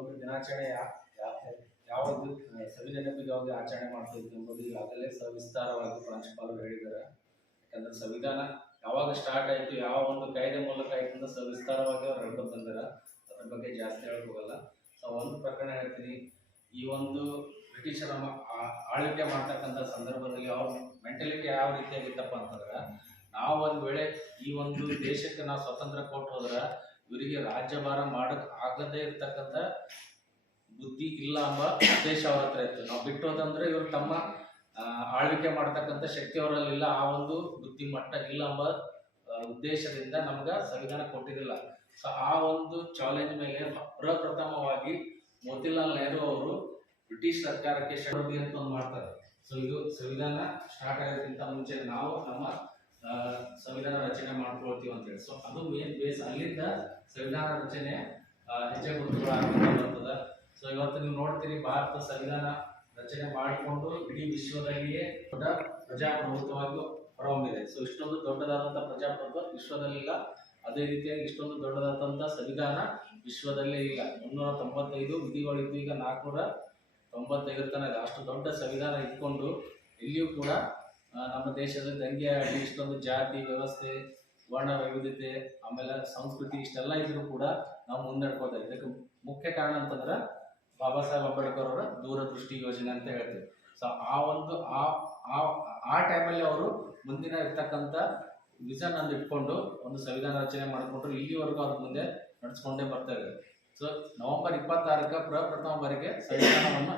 ಒಂದು ದಿನಾಚರಣೆ ಯಾವುದು ಆ, ಸವಿನೆನಪಿಗಾಗಿ ಆಚರಣೆ ಮಾಡ್ತಿದ್ರು ಎಂಬುದು ಈಗಾಗಲೇ ಸವಿಸ್ತಾರವಾಗಿ ಪ್ರಾಂಶುಪಾಲರು ಹೇಳಿದ್ದಾರೆ. ಯಾಕಂದ್ರೆ ಸಂವಿಧಾನ ಯಾವಾಗ ಸ್ಟಾರ್ಟ್ ಆಯಿತು ಯಾವ ಒಂದು ಕಾಯ್ದೆ ಮೂಲಕ ಆಯ್ತು ಅಂತ ಸವಿಸ್ತಾರವಾಗಿ ಅವ್ರು ಹೇಳ್ಕೊಂಡು ಬಂದಾರ ಅದ್ರ ಬಗ್ಗೆ ಜಾಸ್ತಿ ಹೇಳಕ್ ಹೋಗಲ್ಲ ಸೊ ಒಂದು ಪ್ರಕರಣ ಹೇಳ್ತೀನಿ. ಈ ಒಂದು ಬ್ರಿಟಿಷರ ಆಳ್ವಿಕೆ ಮಾಡ್ತಕ್ಕಂಥ ಸಂದರ್ಭದಲ್ಲಿ ಅವ್ರ ಮೆಂಟಾಲಿಟಿ ಯಾವ ರೀತಿಯಾಗಿತ್ತಪ್ಪ ಅಂತಂದ್ರೆ ನಾವು ಒಂದು ವೇಳೆ ಈ ಒಂದು ದೇಶಕ್ಕೆ ನಾವು ಸ್ವತಂತ್ರ ಕೊಟ್ಟು ಹೋದ್ರೆ ಇವರಿಗೆ ರಾಜ್ಯಭಾರ ಮಾಡಕ್ ಆಗದೇ ಇರ್ತಕ್ಕಂಥ ಬುದ್ಧಿ ಇಲ್ಲ ಎಂಬ ಉದ್ದೇಶ ಅವ್ರ ಹತ್ರ ಇತ್ತು. ನಾವು ಬಿಟ್ಟು ಇವರು ತಮ್ಮ ಆಳ್ವಿಕೆ ಮಾಡ್ತಕ್ಕಂಥ ಶಕ್ತಿ ಅವರಲ್ಲಿ ಇಲ್ಲ ಆ ಒಂದು ಬುದ್ಧಿ ಮಟ್ಟ ಇಲ್ಲ ಎಂಬ ಉದ್ದೇಶದಿಂದ ನಮ್ಗೆ ಸಂವಿಧಾನ ಕೊಟ್ಟಿರಲಿಲ್ಲ ಸೊ ಆ ಒಂದು ಚಾಲೆಂಜ್ ಮೇಲೆ ಪ್ರಪ್ರಥಮವಾಗಿ ಮೋತಿಲಾಲ್ ನೆಹರು ಅವರು ಬ್ರಿಟಿಷ್ ಸರ್ಕಾರಕ್ಕೆ ಶರಣಿ ಅಂತ ಒಂದು ಮಾಡ್ತಾರೆ. ಸೊ ಇದು ಸಂವಿಧಾನ ಸ್ಟಾರ್ಟ್ ಆಗೋದಕ್ಕಿಂತ ಮುಂಚೆ ನಾವು ನಮ್ಮ ಸಂವಿಧಾನ ರಚನೆ ಮಾಡ್ಕೊಳ್ತೀವಿ ಅಂತೇಳಿ ಸೊ ಅದು ಮೇನ್ ಬೇಸ್ ಅಲ್ಲಿಂದ ಸಂವಿಧಾನ ರಚನೆ ಹೆಜ್ಜೆ ಬರ್ತದ ಸೊ ಇವತ್ತು ನೀವು ನೋಡ್ತೀರಿ, ಭಾರತ ಸಂವಿಧಾನ ರಚನೆ ಮಾಡಿಕೊಂಡು ಇಡೀ ವಿಶ್ವದಲ್ಲಿಯೇ ದೊಡ್ಡ ಪ್ರಜಾಪ್ರಭುತ್ವವಾಗಿ ಹೊರಹೊಮ್ಮಿದೆ. ಸೊ ಇಷ್ಟೊಂದು ದೊಡ್ಡದಾದಂಥ ಪ್ರಜಾಪ್ರಭುತ್ವ ವಿಶ್ವದಲ್ಲಿಲ್ಲ. ಅದೇ ರೀತಿಯಾಗಿ ಇಷ್ಟೊಂದು ದೊಡ್ಡದಾದಂಥ ಸಂವಿಧಾನ ವಿಶ್ವದಲ್ಲೇ ಇಲ್ಲ. ಮುನ್ನೂರ ತೊಂಬತ್ತೈದು ವಿಧಿಗಳಿದ್ದು ಈಗ ನಾಲ್ಕುನೂರ ತೊಂಬತ್ತೈದು ತನಕ ಅಷ್ಟು ದೊಡ್ಡ ಸಂವಿಧಾನ ಇಟ್ಕೊಂಡು ಇಲ್ಲಿಯೂ ಕೂಡ ನಮ್ಮ ದೇಶದಲ್ಲಿ ದಂಗೆ ಇಷ್ಟೊಂದು ಜಾತಿ, ವ್ಯವಸ್ಥೆ, ವರ್ಣ, ವೈವಿಧ್ಯತೆ, ಆಮೇಲೆ ಸಂಸ್ಕೃತಿ ಇಷ್ಟೆಲ್ಲ ಇದ್ರೂ ಕೂಡ ನಾವು ಮುನ್ನಡ್ಕೋತಾ ಇದಕ್ಕೆ ಮುಖ್ಯ ಕಾರಣ ಅಂತಂದ್ರೆ ಬಾಬಾ ಸಾಹೇಬ್ ಅಂಬೇಡ್ಕರ್ ಅವರ ದೂರದೃಷ್ಟಿ ಯೋಜನೆ ಅಂತ ಹೇಳ್ತೀವಿ. ಸೊ ಆ ಒಂದು ಆ, ಆ- ಆ ಟೈಮಲ್ಲಿ ಅವರು ಮುಂದಿನ ಇರ್ತಕ್ಕಂಥ ವಿಷನ್ ಅನ್ನು ಇಟ್ಕೊಂಡು ಒಂದು ಸಂವಿಧಾನ ರಚನೆ ಮಾಡಿಕೊಂಡ್ರು ಇಲ್ಲಿವರೆಗೂ ಅವ್ರ ಮುಂದೆ ನಡ್ಸ್ಕೊಂಡೇ ಬರ್ತಾ ಇದೆ ಸೊ ನವೆಂಬರ್ ಇಪ್ಪತ್ತಾರಕ್ಕೆ ಪ್ರಪ್ರಥಮ ಬಾರಿಗೆ ಸಂವಿಧಾನವನ್ನು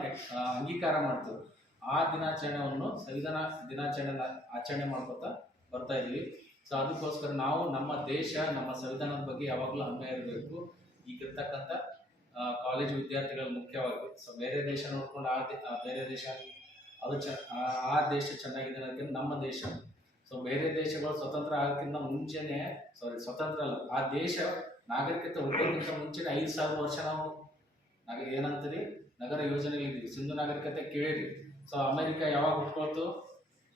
ಅಂಗೀಕಾರ ಮಾಡ್ತೀವಿ. ಆ ದಿನಾಚರಣೆಯನ್ನು ಸಂವಿಧಾನ ದಿನಾಚರಣೆ ಆಚರಣೆ ಮಾಡ್ಕೊತಾ ಬರ್ತಾ ಇದೀವಿ ಸೊ ಅದಕ್ಕೋಸ್ಕರ ನಾವು ನಮ್ಮ ದೇಶ, ನಮ್ಮ ಸಂವಿಧಾನದ ಬಗ್ಗೆ ಯಾವಾಗಲೂ ಅನ್ವಯ ಇರಬೇಕು. ಈಗಿರ್ತಕ್ಕಂಥ ಕಾಲೇಜು ವಿದ್ಯಾರ್ಥಿಗಳು ಮುಖ್ಯವಾಗಿ. ಸೊ ಬೇರೆ ದೇಶ ನೋಡ್ಕೊಂಡು ಆ ಬೇರೆ ದೇಶ, ಅದು ಚ, ಆ- ದೇಶ ಚೆನ್ನಾಗಿದೆ ಅನ್ನೋದಕ್ಕಿಂತ ನಮ್ಮ ದೇಶ. ಸೊ ಬೇರೆ ದೇಶಗಳು ಸ್ವತಂತ್ರ ಆಗೋಕ್ಕಿಂತ ಮುಂಚೆನೆ ಸಾರಿ ಸ್ವತಂತ್ರ ಅಲ್ಲ, ಆ ದೇಶ ನಾಗರಿಕತೆ ಹುಟ್ಟೋದಕ್ಕಿಂತ ಮುಂಚೆನೆ ಐದು ಸಾವಿರ ವರ್ಷ ನಾವು ಏನಂತೀರಿ? ನಗರ ಯೋಜನೆಗಳಿದ್ದೀವಿ. ಸಿಂಧು ನಾಗರಿಕತೆ ಕೇಳಿರಿ. ಸೊ ಅಮೆರಿಕ ಯಾವಾಗ ಹುಟ್ಕೊಳ್ತು?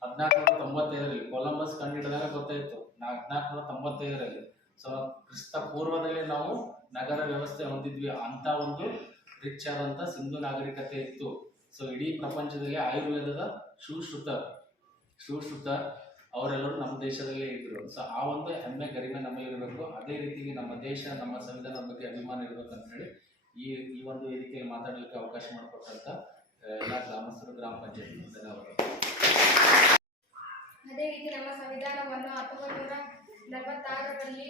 ಹದಿನಾಲ್ಕುನೂರ ತೊಂಬತ್ತೈದರಲ್ಲಿ ಕೊಲಂಬಸ್ ಕಂಡುಹಿಡಿದಾಗ ಗೊತ್ತಾಯಿತು. ನಾ ಹದಿನಾಲ್ಕುನೂರ ತೊಂಬತ್ತೈದರಲ್ಲಿ ಸೊ ಕ್ರಿಸ್ತ ಪೂರ್ವದಲ್ಲಿ ನಾವು ನಗರ ವ್ಯವಸ್ಥೆ ಹೊಂದಿದ್ವಿ. ಅಂತ ಒಂದು ರಿಚ್ ಆದಂಥ ಸಿಂಧು ನಾಗರಿಕತೆ ಇತ್ತು. ಸೊ ಇಡೀ ಪ್ರಪಂಚದಲ್ಲಿ ಆಯುರ್ವೇದದ ಶೂಶ್ರುತ ಶೂಶ್ರುತ ಅವರೆಲ್ಲರೂ ನಮ್ಮ ದೇಶದಲ್ಲೇ ಇದ್ರು. ಸೊ ಆ ಒಂದು ಹೆಮ್ಮೆ, ಗರಿಮೆ ನಮ್ಮಲ್ಲಿರಬೇಕು ಅದೇ ರೀತಿಗೆ ನಮ್ಮ ದೇಶ, ನಮ್ಮ ಸಂವಿಧಾನದ ಬಗ್ಗೆ ಅಭಿಮಾನ ಇರಬೇಕು ಅಂತ ಹೇಳಿ ಈ ಈ ಒಂದು ವೇದಿಕೆಯಲ್ಲಿ ಮಾತಾಡಲಿಕ್ಕೆ ಅವಕಾಶ ಮಾಡಿಕೊಟ್ಟಂತ ಅದೇ ರೀತಿ ನಮ್ಮ ಸಂವಿಧಾನವನ್ನು ಹತ್ತೊಂಬತ್ತು ನೂರ ನಲವತ್ತಾರರಲ್ಲಿ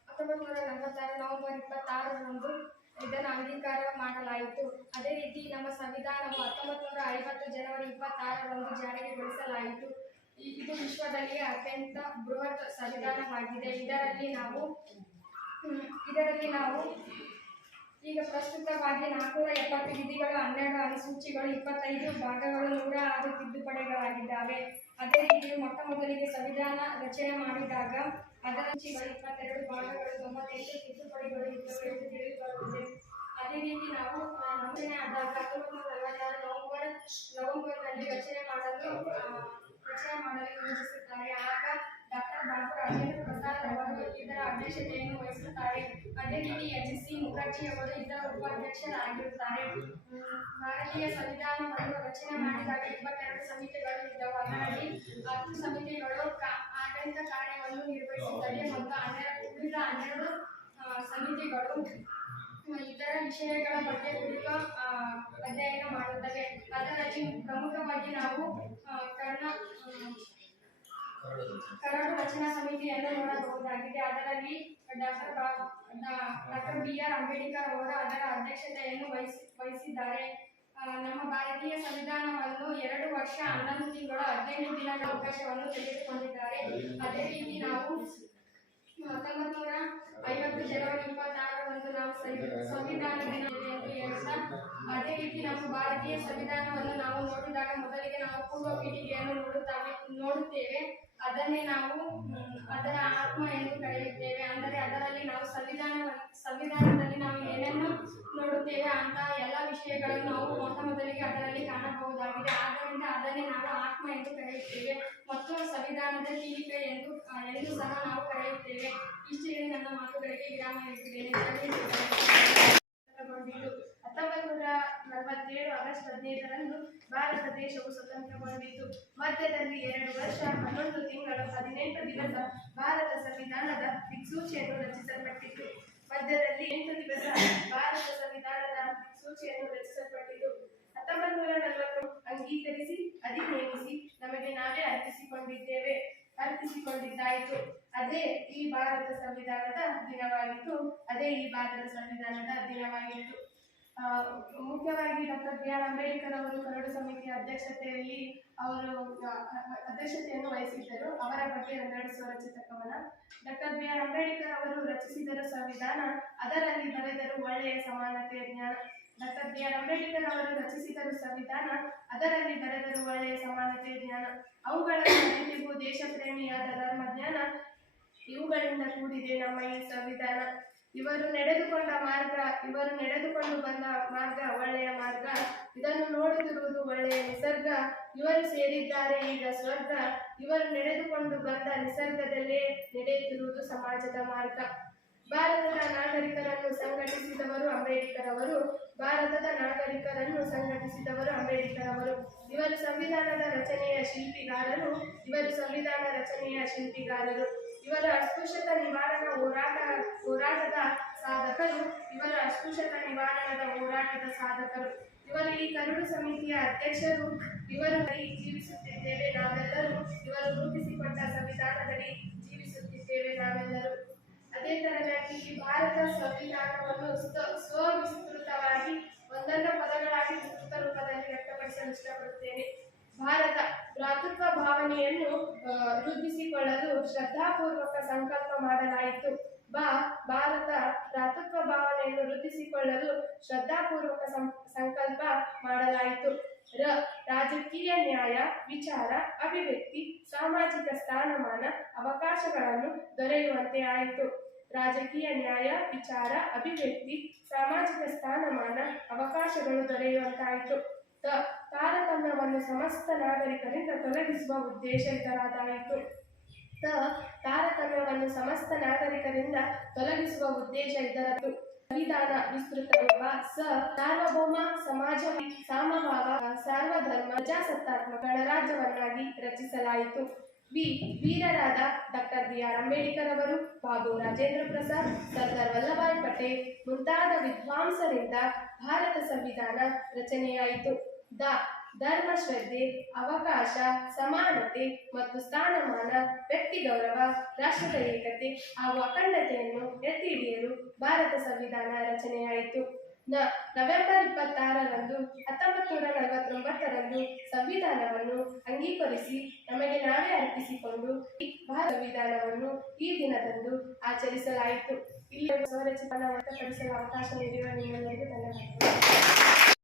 ಹತ್ತೊಂಬತ್ತು ನೂರ ನಲವತ್ತಾರು ನವೆಂಬರ್ ಇಪ್ಪತ್ತಾರರಂದು ಇದನ್ನು ಅಂಗೀಕಾರ ಮಾಡಲಾಯಿತು. ಅದೇ ರೀತಿ ನಮ್ಮ ಸಂವಿಧಾನವು ಹತ್ತೊಂಬತ್ತು ನೂರ ಐವತ್ತು ಜನವರಿ ಇಪ್ಪತ್ತಾರರಂದು ಜಾರಿಗೆಗೊಳಿಸಲಾಯಿತು ಇ- ಇದು ವಿಶ್ವದಲ್ಲಿಯೇ ಅತ್ಯಂತ ಬೃಹತ್ ಸಂವಿಧಾನವಾಗಿದೆ. ಇದರಲ್ಲಿ ನಾವು ಇದರಲ್ಲಿ ನಾವು ಈಗ ಪ್ರಸ್ತುತವಾಗಿ ನಾಲ್ಕುನೂರ ಎಪ್ಪತ್ತು ವಿಧಿಗಳು ಹನ್ನೆರಡು ಅನುಸೂಚಿಗಳು ಇಪ್ಪತ್ತೈದು, ಭಾಗಗಳು ನೂರ ಆರು ತಿದ್ದುಪಡೆಗಳಾಗಿದ್ದಾವೆ. ಅದೇ ರೀತಿ ಮೊಟ್ಟ ಮೊದಲಿಗೆ ಸಂವಿಧಾನ ರಚನೆ ಮಾಡಿದಾಗ ಅದರ ಅನುಸೂಚಿಗಳು ಇಪ್ಪತ್ತೆರಡು, ಭಾಗಗಳು ತೊಂಬತ್ತೈದು ತಿದ್ದುಪಡಿಗಳು ಇದ್ದವು ಎಂದು ತಿಳಿದುಬರುತ್ತದೆ. ಅದೇ ರೀತಿ ನಾವು ರಚನೆ ಆದಾಗ ಹತ್ತೊಂಬತ್ತು ನಲವತ್ತಾರು ನವೆಂಬರ್, ನವೆಂಬರ್ನಲ್ಲಿ ರಚನೆ ಮಾಡಲು ಅಧ್ಯಕ್ಷತೆಯನ್ನು ವಹಿಸುತ್ತಾರೆ ಅದೇ ರೀತಿ ಎಚ್ ಸಿ ಮುಖರ್ಜಿ ಅವರು ಇದರ ಉಪಾಧ್ಯಕ್ಷರಾಗಿರುತ್ತಾರೆ. ಭಾರತೀಯ ಸಂವಿಧಾನವನ್ನು ರಚನೆ ಮಾಡಿದಾಗ ಇಪ್ಪತ್ತೆರಡು ಸಮಿತಿಗಳು ಇದ್ದವು. ಅದರಲ್ಲಿ ಹತ್ತು ಸಮಿತಿಗಳು ಆಡಳಿತ ಕಾರ್ಯವನ್ನು ನಿರ್ವಹಿಸುತ್ತದೆ ಮತ್ತು ಹನ್ನೆರಡು ಉಳಿದ ಹನ್ನೆರಡು ಸಮಿತಿಗಳು ಇತರ ವಿಷಯಗಳ ಬಗ್ಗೆ ಕುರಿತು ಅಧ್ಯಯನ ಮಾಡುತ್ತವೆ. ಅದರಲ್ಲಿ ಪ್ರಮುಖವಾಗಿ ನಾವು ಕರಡು ರಚನಾ ಸಮಿತಿಯನ್ನು ನೋಡಬಹುದಾಗಿದೆ. ಅದರಲ್ಲಿ doctor doctor B R Ambedkar ಅವರು ಅದರ ಅಧ್ಯಕ್ಷತೆಯನ್ನು ವಹಿಸಿ ವಹಿಸಿದ್ದಾರೆ. ನಮ್ಮ ಭಾರತೀಯ ಸಂವಿಧಾನವನ್ನು ಎರಡು ವರ್ಷ ಹನ್ನೊಂದು ತಿಂಗಳು ಹದಿನೆಂಟು ದಿನಗಳ ಅವಕಾಶವನ್ನು ತೆಗೆದುಕೊಂಡಿದ್ದಾರೆ. ಅದೇ ರೀತಿ ನಾವು ಹತ್ತೊಂಬತ್ ನೂರ ಐವತ್ತು ಜನವರಿ ಇಪ್ಪತ್ತಾರರಂದು ನಾವು ಸಂವಿ- ಸಂವಿಧಾನ ದಿನ ಅದೇ ರೀತಿ ನಮ್ಮ ಭಾರತೀಯ ಸಂವಿಧಾನವನ್ನು ನಾವು ನೋಡಿದಾಗ ಮೊದಲಿಗೆ ನಾವು ಪೂರ್ವ ಪೀಳಿಗೆಯನ್ನು ನೋಡುತ್ತೇವೆ ನೋಡುತ್ತೇವೆ. ಅದನ್ನೇ ನಾವು ಅದರ ಆತ್ಮ ಎಂದು ಕರೆಯುತ್ತೇವೆ. ಅಂದರೆ ಅದರಲ್ಲಿ ನಾವು ಸಂವಿಧಾನ, ಸಂವಿಧಾನದಲ್ಲಿ ನಾವು ಏನನ್ನು ನೋಡುತ್ತೇವೆ ಅಂತ ಎಲ್ಲ ವಿಷಯಗಳನ್ನು ನಾವು ಮೊಟ್ಟ ಮೊದಲಿಗೆ ಅದರಲ್ಲಿ ಕಾಣಬಹುದಾಗಿದೆ. ಆದ್ದರಿಂದ ಅದನ್ನೇ ನಾವು ಆತ್ಮ ಎಂದು ಕರೆಯುತ್ತೇವೆ. ಮತ್ತು ಸಂವಿಧಾನದ ಟೀಕೆ ಎಂದು ಎಂದು ಸಹ ನಾವು ಕರೆಯುತ್ತೇವೆ. ಇಷ್ಟೇ ನನ್ನ ಮಾತುಗಳಿಗೆ ವಿರಾಮ ನೀಡುತ್ತೇನೆ. ಇಪ್ಪತ್ತೇಳು ಆಗಸ್ಟ್ ಹದಿನೈದರಂದು ಭಾರತ ದೇಶವು ಸ್ವತಂತ್ರಗೊಂಡಿತು ಮಧ್ಯದಲ್ಲಿ ಎರಡು ವರ್ಷ, ಹನ್ನೊಂದು ತಿಂಗಳು, ಹದಿನೆಂಟು ದಿವಸ ಭಾರತ ಸಂವಿಧಾನದ ದಿಕ್ಸೂಚಿಯನ್ನು ರಚಿಸಲ್ಪಟ್ಟಿತು. ಮಧ್ಯದಲ್ಲಿ ಎಂಟು ದಿವಸ ಭಾರತ ಸಂವಿಧಾನದ ದಿಕ್ಸೂಚಿಯನ್ನು ರಚಿಸಲ್ಪಟ್ಟಿತು. ಹತ್ತೊಂಬತ್ತು ನೂರ ನಲವತ್ತು ಅಂಗೀಕರಿಸಿ ಅಧಿನೇಮಿಸಿ ನಮಗೆ ನಾವೇ ಅರ್ಪಿಸಿಕೊಂಡಿದ್ದೇವೆ. ಅರ್ಪಿಸಿಕೊಂಡಿದ್ದಾಯಿತು. ಅದೇ ಈ ಭಾರತ ಸಂವಿಧಾನದ ದಿನವಾಗಿತ್ತು. ಅದೇ ಈ ಭಾರತ ಸಂವಿಧಾನದ ದಿನವಾಗಿತ್ತು. ಮುಖ್ಯವಾಗಿ ಡಾಕ್ಟರ್ ಬಿ ಆರ್ ಅಂಬೇಡ್ಕರ್ ಅವರು ಕರಡು ಸಮಿತಿಯ ಅಧ್ಯಕ್ಷತೆಯಲ್ಲಿ ಅವರು ಅಧ್ಯಕ್ಷತೆಯನ್ನು ವಹಿಸಿದ್ದರು. ಅವರ ಬಗ್ಗೆ ಒಂದೆರಡು ಸ್ವರಚಿತ ಕವನ ಡಾಕ್ಟರ್ ಬಿ ಆರ್ ಅಂಬೇಡ್ಕರ್ ಅವರು ರಚಿಸಿದರು ಸಂವಿಧಾನ ಅದರಲ್ಲಿ ಬರೆದರು ಒಳ್ಳೆಯ ಸಮಾನತೆ ಜ್ಞಾನ. ಡಾಕ್ಟರ್ ಬಿ ಆರ್ ಅಂಬೇಡ್ಕರ್ ಅವರು ರಚಿಸಿದರು ಸಂವಿಧಾನ ಅದರಲ್ಲಿ ಬರೆದರು ಒಳ್ಳೆಯ ಸಮಾನತೆ ಜ್ಞಾನ. ಅವುಗಳನ್ನು ದೇಶ ಪ್ರೇಮಿಯಾದ ಧರ್ಮ ಜ್ಞಾನ ಇವುಗಳಿಂದ ಕೂಡಿದೆ ನಮ್ಮ ಈ ಸಂವಿಧಾನ. ಇವರು ನಡೆದುಕೊಂಡ ಮಾರ್ಗ, ಇವರು ನಡೆದುಕೊಂಡು ಬಂದ ಮಾರ್ಗ ಒಳ್ಳೆಯ ಮಾರ್ಗ, ಇದನ್ನು ನೋಡುತ್ತಿರುವುದು ಒಳ್ಳೆಯ ನಿಸರ್ಗ. ಇವರು ಸೇರಿದ್ದಾರೆ, ಈಗ ಸ್ವರ್ಗ. ಇವರು ನಡೆದುಕೊಂಡು ಬಂದ ನಿಸರ್ಗದಲ್ಲೇ ನಡೆಯುತ್ತಿರುವುದು ಸಮಾಜದ ಮಾರ್ಗ. ಭಾರತದ ನಾಗರಿಕರನ್ನು ಸಂಘಟಿಸಿದವರು ಅಂಬೇಡ್ಕರ್ ಅವರು ಭಾರತದ ನಾಗರಿಕರನ್ನು ಸಂಘಟಿಸಿದವರು ಅಂಬೇಡ್ಕರ್ ಅವರು ಇವರು ಸಂವಿಧಾನದ ರಚನೆಯ ಶಿಲ್ಪಿಗಾರರು, ಇವರು ಸಂವಿಧಾನ ರಚನೆಯ ಶಿಲ್ಪಿಗಾರರು. ಇವರು ಅಸ್ಪೃಶ್ಯತ ನಿವಾರಣಾ ಹೋರಾಟ, ಹೋರಾಟದ ಸಾಧಕರು. ಇವರ ಅಸ್ಪೃಶ್ಯತ ನಿವಾರಣದ ಹೋರಾಟದ ಸಾಧಕರು. ಇವರು ಈ ಕರುಣ ಸಮಿತಿಯ ಅಧ್ಯಕ್ಷರು. ಇವರು ಜೀವಿಸುತ್ತಿದ್ದೇವೆ ನಾವೆಲ್ಲರೂ. ಇವರು ರೂಪಿಸಿಕೊಂಡ ಸಂವಿಧಾನದಲ್ಲಿ ಜೀವಿಸುತ್ತಿದ್ದೇವೆ ನಾವೆಲ್ಲರೂ. ಅದೇ ತರನಾಗಿ ಈ ಭಾರತ ಸಂವಿಧಾನವನ್ನು ಸ್ವ- ಸ್ವವಿಸ್ತೃತವಾಗಿ ಒಂದೊಂದು ಪದಗಳಾಗಿ ವಿಸ್ತೃತ ರೂಪದಲ್ಲಿ ವ್ಯಕ್ತಪಡಿಸಲು ಇಷ್ಟಪಡುತ್ತೇನೆ. ಭಾರತ ಭ್ರಾತೃತ್ವ ಭಾವನೆಯನ್ನು ವೃದ್ಧಿಸಿಕೊಳ್ಳಲು ಶ್ರದ್ಧಾಪೂರ್ವಕ ಸಂಕಲ್ಪ ಮಾಡಲಾಯಿತು. ಬಾ, ಭಾರತ ಭ್ರಾತೃತ್ವ ಭಾವನೆಯನ್ನು ವೃದ್ಧಿಸಿಕೊಳ್ಳಲು ಶ್ರದ್ಧಾಪೂರ್ವಕ ಸಂಕಲ್ಪ ಮಾಡಲಾಯಿತು. ರ, ರಾಜಕೀಯ ನ್ಯಾಯ, ವಿಚಾರ, ಅಭಿವ್ಯಕ್ತಿ, ಸಾಮಾಜಿಕ ಸ್ಥಾನಮಾನ, ಅವಕಾಶಗಳನ್ನು ದೊರೆಯುವಂತೆ ಆಯಿತು. ರಾಜಕೀಯ ನ್ಯಾಯ, ವಿಚಾರ, ಅಭಿವ್ಯಕ್ತಿ, ಸಾಮಾಜಿಕ ಸ್ಥಾನಮಾನ, ಅವಕಾಶಗಳು ದೊರೆಯುವಂತಾಯಿತು. ತ ತಾರತಮ್ಯವನ್ನು ಸಮಸ್ತ ನಾಗರಿಕರಿಂದ ತೊಲಗಿಸುವ ಉದ್ದೇಶ ಇದರಾದಾಯಿತು ತ, ತಾರತಮ್ಯವನ್ನು ಸಮಸ್ತ ನಾಗರಿಕರಿಂದ ತೊಲಗಿಸುವ ಉದ್ದೇಶ ಇದರದ್ದು ಸಂವಿಧಾನ ರೂಪ, ಸ, ಸಾರ್ವಭೌಮ ಸಮಾಜ ಸಾಮಭಾವ, ಸಾರ್ವಧರ್ಮ, ಪ್ರಜಾಸತ್ತಾತ್ಮಕ ಗಣರಾಜ್ಯವನ್ನಾಗಿ ರಚಿಸಲಾಯಿತು. ವಿ, ವೀರರಾದ ಡಾಕ್ಟರ್ ಬಿ ಆರ್ ಅಂಬೇಡ್ಕರ್ ಅವರು, ಬಾಬು ರಾಜೇಂದ್ರ ಪ್ರಸಾದ್, ಸರ್ದಾರ್ ವಲ್ಲಭಾಯ್ ಪಟೇಲ್ ಮುಂತಾದ ವಿದ್ವಾಂಸರಿಂದ ಭಾರತ ಸಂವಿಧಾನ ರಚನೆಯಾಯಿತು. ದ ಧರ್ಮ ಶ್ರದ್ಧೆ, ಅವಕಾಶ, ಸಮಾನತೆ ಮತ್ತು ಸ್ಥಾನಮಾನ, ವ್ಯಕ್ತಿ ಗೌರವ, ರಾಷ್ಟ್ರದ ಏಕತೆ ಹಾಗೂ ಅಖಂಡತೆಯನ್ನು ಎತ್ತಿ ಹಿಡಿಯಲು ಭಾರತ ಸಂವಿಧಾನ ರಚನೆಯಾಯಿತು. ನ, ನವೆಂಬರ್ ಇಪ್ಪತ್ತಾರರಂದು ಹತ್ತೊಂಬತ್ತು ನೂರ ನಲವತ್ತೊಂಬತ್ತರಂದು ಸಂವಿಧಾನವನ್ನು ಅಂಗೀಕರಿಸಿ ನಮಗೆ ನಾವೇ ಅರ್ಪಿಸಿಕೊಂಡು ಭಾರತ ಸಂವಿಧಾನವನ್ನು ಈ ದಿನದಂದು ಆಚರಿಸಲಾಯಿತು. ಇಲ್ಲಿ ಸ್ವರಚಿತನ ವ್ಯಕ್ತಪಡಿಸಲು ಅವಕಾಶ ನೀಡಿರುವ ನಿಮ್ಮೆಲ್ಲರಿಗೂ ಧನ್ಯವಾದಗಳು.